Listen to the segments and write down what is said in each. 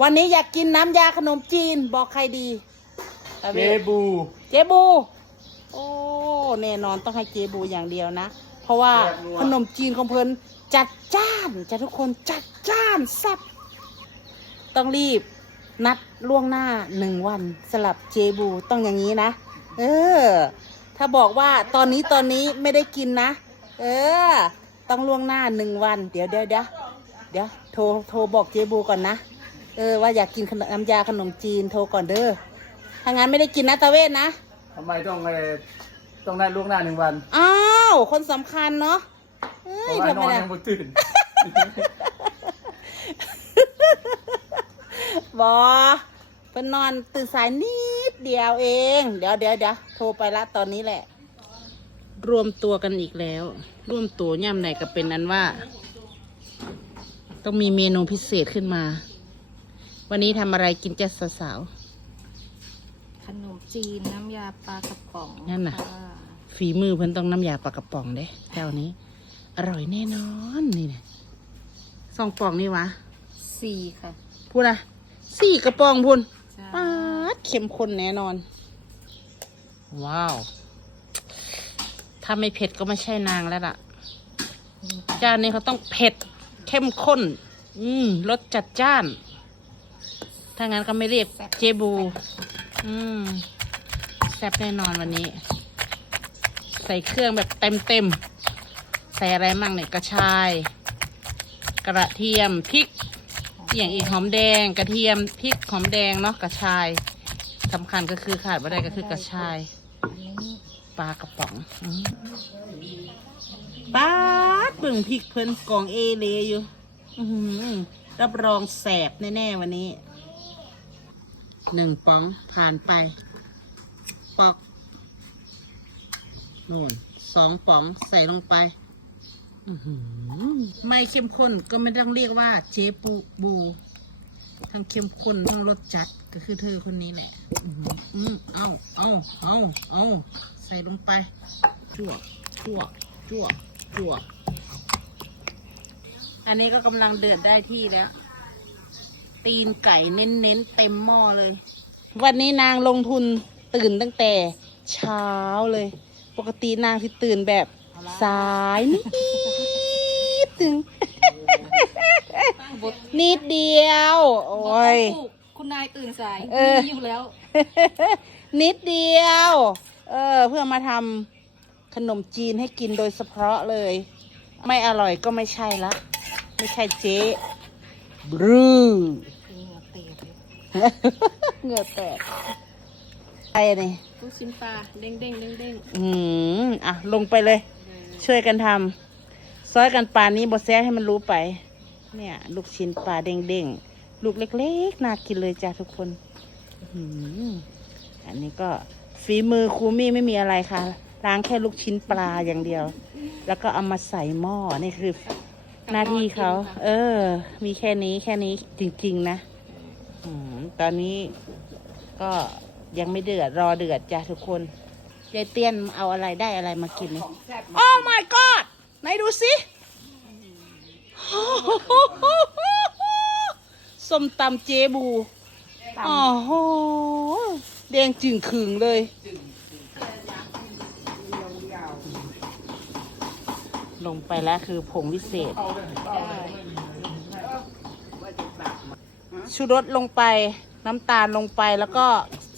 วันนี้อยากกินน้ำยาขนมจีนบอกใครดีตาเจเวบู เจบู โอ้แน่นอนต้องให้เจบูอย่างเดียวนะ เพราะว่าขนมจีนของเพิ่นจัดจ้านจะทุกคนจัดจ้านแซ่บต้องรีบนัดล่วงหน้าหนึ่งวันสลับเจบูต้องอย่างนี้นะ เออ ถ้าบอกว่าตอนนี้ตอนนี้ไม่ได้กินนะ เออ ต้องล่วงหน้าหนึ่งวัน เดี๋ยวเดี๋ยวเดี๋ยวเดี๋ยวโทรโทรบอกเจบูก่อนนะ เออว่าอยากกินขนมน้ำยาขนมจีนโทรก่อนเด้อ ถ้างั้นไม่ได้กินนะตาเวทนะ ทำไมต้องอะไรต้องได้ล่วงหน้าหนึ่งวันอ้าว คนสำคัญเนาะเอ้เพยราะว่าทำนไมอนล่ะ ยังไม่ตื่น บอเป็นนอนตื่นสายนิด เดียวเอง เดี๋ยวเดี๋ยวเดี๋ยวโทรไปละตอนนี้แหละ รวมตัวกันอีกแล้วร่วมตัวย่ำไหนก็เป็นนั้นว่า ต้องมีเมนูพิเศษขึ้นมา วันนี้ทำอะไรกินจ้ะสาวขนมจีนน้ำยาปลากระป๋องนั่นน่ะ ค่ๆฝีมือเพิ่นต้องน้ำยาปลากระป๋องเด้เจ้านี้ อร่อยแน่นอนนี่นะสองปองนี่วะสี่ค่ะพูดอะสี่กระป๋องพุ่นใช่ป๊าด เข้มข้นแน่นอน ว้าว ถ้าไม่เผ็ดก็ไม่ใช่นางแล้วล่ะ จานนี้เขาต้องเผ็ด เข้มข้น อืมรสจัดจ้าน ถ้างั้นก็ไม่เรียกเจบู อืมแซ่บแน่นอนวันนี้ ใส่เครื่องแบบเต็มเต็มใส่อะไรมั่งเนี่ยกระชาย กระเทียมพริกอย่างอีกหอมแดง กระเทียมพริกหอมแดงเนาะกระชาย สำคัญก็คือขาดไม่ได้ก็คือกระชายอันนี้ปลากระป๋องอืมปาดเบิ่งพริกเพิ่นกองเอเลอยู่อื้อหือรับรองแสบแน่ ๆ วันนี้หนึ่งป๋องผ่านไป ปอกนู่นสองป๋องใส่ลงไปอื้อหือไม่เข้มข้นก็ไม่ต้องเรียกว่าเจ๊ปูบู ทั้งเข้มข้นทั้งรสจัดก็คือเธอคนนี้แหละอื้อหืออืมเอาเอาเอาเอาใส่ลงไป จั่วจั่วจั่วจั่วอันนี้ก็กำลังเดือดได้ที่แล้ว ตีนไก่เน้นๆเต็มหม้อเลย วันนี้นางลงทุนตื่นตั้งแต่เช้าเลย ปกตินางที่ตื่นแบบสายนิดนึง นิดเดียว โอ้ยปลูกคุณนายตื่นสายเออมีอยู่แล้ว นิดเดียว เออ เพื่อมาทำขนมจีนให้กินโดยเฉพาะเลย ไม่อร่อยก็ไม่ใช่ละ ไม่ใช่เจ๊บรูเหงื่อเตะเลยเหงื่อแตกไอ้นี่ลูกชิ้นปลาเด้งเด้งเด้งเด้งอืมอะ ลงไปเลย ช่วยกันทำซอยกันปลานี้บอแซะให้มันรู้ไป เนี่ย ลูกชิ้นปลาเด้งๆ ลูกเล็กๆ น่ากินเลยจ้ะทุกคนอันนี้ก็ฝีมือครูมี่ไม่มีอะไรค่ะ ล้างแค่ลูกชิ้นปลาอย่างเดียว แล้วก็เอามาใส่หม้อนี่คือหน้าที่เขา เออ มีแค่นี้แค่นี้จริงๆนะอตอนนี้ก็ยังไม่เดือดรอเดือดจ้ะทุกคนยายเตี้ยนเอาอะไรได้อะไรมากินนี่โอ้ my god ไหนดูสิ ส้มตำเจบูอ๋อโหแดงจึงขึงเลย ลงไปแล้วคือผงวิเศษ ชูรสลงไปน้ำตาลลงไปแล้วก็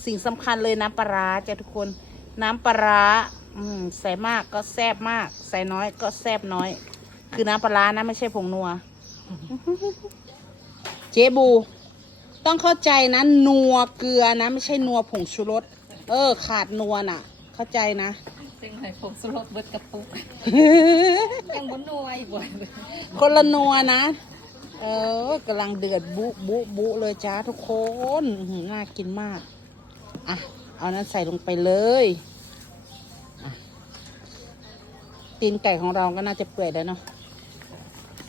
สิ่งสำคัญเลยน้ำปลาร้าจ้ะทุกคน น้ำปลาร้า อืม ใส่มากก็แซ่บมาก ใส่น้อยก็แซ่บน้อย คือน้ำปลาร้านะไม่ใช่ผงนัว เจบู ต้องเข้าใจนะนัวเกลือนะ ไม่ใช่นัวผงชูรส เออ ขาดนัวน่ะ เข้าใจนะเป็นไงผมสลดเบิดกระปุก ยังบนนวยบ่อยเลยคนละนัวนะ เออกำลังเดือดบุบุบุเลยจ้าทุกคนอื้อหือน่ากินมาก อะ เอานั้นใส่ลงไปเลยอะตีนไก่ของเราก็น่าจะเปื่อยแล้วเนาะ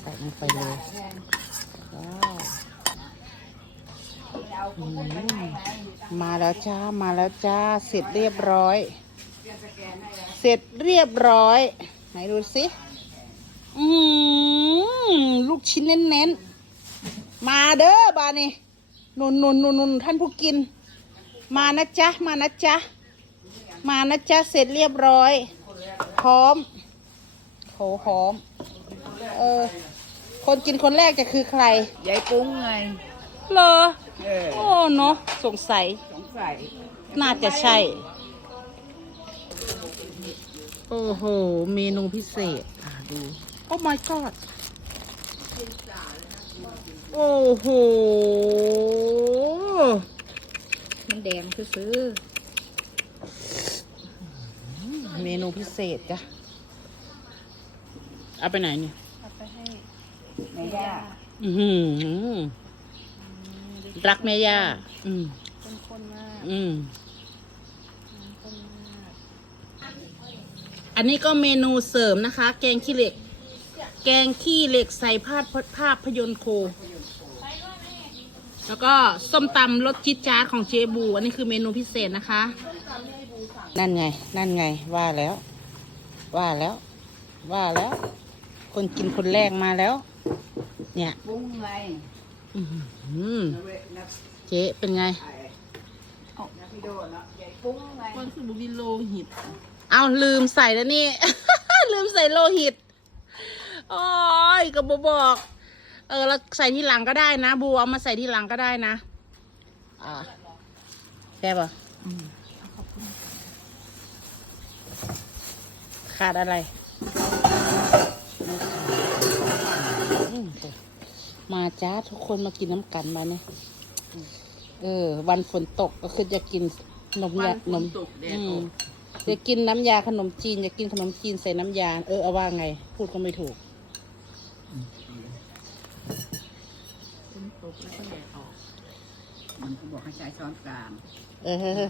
ใส่ลงไปเลยว้าวมาแล้วจ้า มาแล้วจ้า เสร็จเรียบร้อย เสร็จเรียบร้อย ไหนดูสิอืมลูกชิ้นเน้นๆ มาเด้อบานี่นุนนุนนุนนุนท่านผู้กิน มานะจ๊ะ มานะจ๊ะ มานะจ๊ะ เสร็จเรียบร้อย พร้อมโหหอม เออ คนกินคนแรกจะคือใครยายปุ้งไงเลอเออ โอ้เนาะสงสัย สงสัย น่าจะใช่ โอ้โห เมนูพิเศษ อะดู โอ้ my god โอ้โห มันแดงซื้อเมนูพิเศษจ้ะ เอาไปไหนเนี่ยเอาไปให้ แม่ย่าอือหือรักแม่ย่าอืมเป็นคนมากอืมคนมาก อันนี้ก็เมนูเสริมนะคะ แกงขี้เหล็ก แกงขี้เหล็กใส่ภาพภาพยนตร์โค แล้วก็ส้มตำรสจิ๊ดจ้าดของเจบู อันนี้คือเมนูพิเศษนะคะ นั่นไง นั่นไง ว่าแล้ว ว่าแล้ว ว่าแล้ว คนกินคนแรกมาแล้ว เนี่ยปุ้งไงอื้อหือเจ๊เป็นไงยายปุ้งไงมันคือบุกิโลหิตเอาลืมใส่แล้วนี่ ลืมใส่โลหิต โอ้ยก็บบอก เออแล้วใส่ที่หลังก็ได้นะบูเอามาใส่ที่หลังก็ได้นะ อ่าแค่ปะขาดอะไรอืม มาจ้าทุกคนมากินน้ำกันมาเนี่ยเออ วันฝนตกก็คือจะกินนมยานมอืมจะกินน้ำยาขนมจีนจะกินขนมจีนใส่น้ำยา เออเอาว่าไง พูดก็ไม่ถูกมันก็บอกให้ใช้ช้อนกลางเออ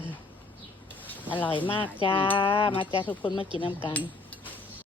อร่อยมากจ้า มาจ้าทุกคนมากินน้ำกันอ